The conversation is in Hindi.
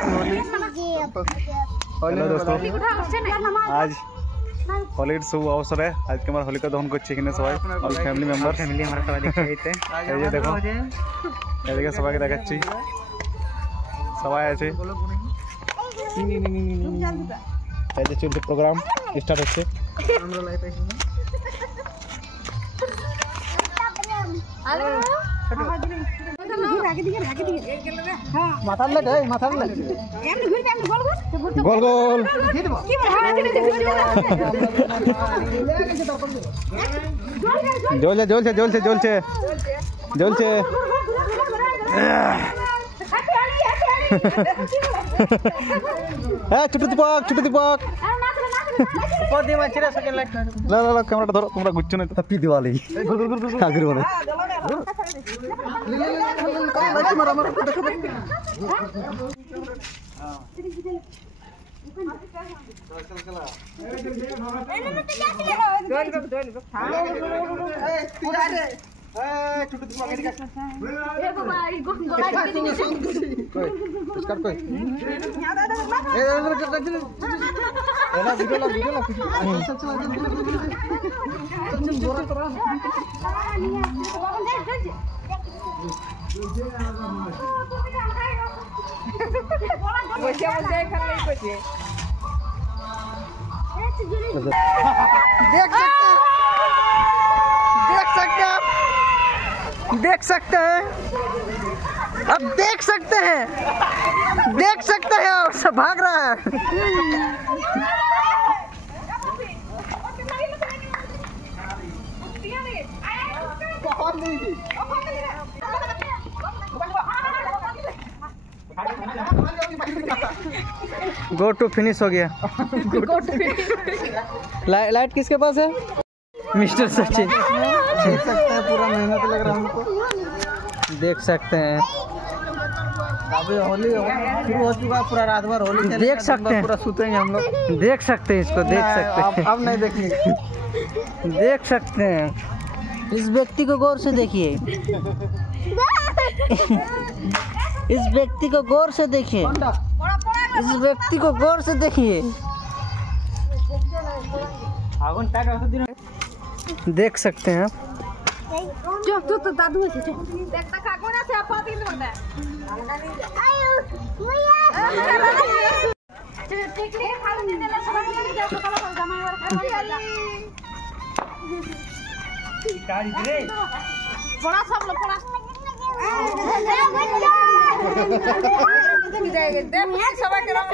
हेलो दोस्तों, आज होली शुभ अवसर है। आज के हमारे होलिका दहन करछे किने सबाई और फैमिली मेंबर फैमिली हमरा सबाई देखते এই যে দেখো এদিকে সবাইকে দেখাচ্ছি, সবাই আছে। এই যে চলছে প্রোগ্রাম স্টার্ট হচ্ছে। আমরা লাইভ আইছি না আরে আগে দিকে হ্যাঁ মাথার লাইট এই মাথার লাইট এমনি ঘুরে এমনি গোল গোল কি বলে জ্বলছে জ্বলছে জ্বলছে জ্বলছে হ্যাঁ ছোট দীপক পদি মাছিরা সেকেন্ড লাইট লা লা ক্যামেরাটা ধরো, তোমরা গুচ্ছ না হ্যাপি দিওয়ালি আগে বলে देख सकते हैं अब देख सकते हैं और सब भाग रहा है। गो टू फिनिश हो गया। लाइट किसके पास है? मिस्टर सचिन। देख सकते हैं, पूरा मेहनत लग रहा है हमको। देख सकते हैं अभी होली शुरू हो चुका, पूरा रात भर होली देख सकते हैं, पूरा सुतेंगे हम लोग। देख सकते हैं इसको, देख सकते हैं। अब नहीं देखेंगे। देख सकते हैं, इस व्यक्ति को गौर से देखिए, इस व्यक्ति को गौर से देखिए, इस व्यक्ति को गौर से देखिए। देख सकते हैं जो तो दादू है देखता कागोना से आपा दिन होता है आयो भैया ठीक है खा ले ले सब जा तो कल जमा और गाड़ी रे बड़ा सब लोग बड़ा देख सब के रंग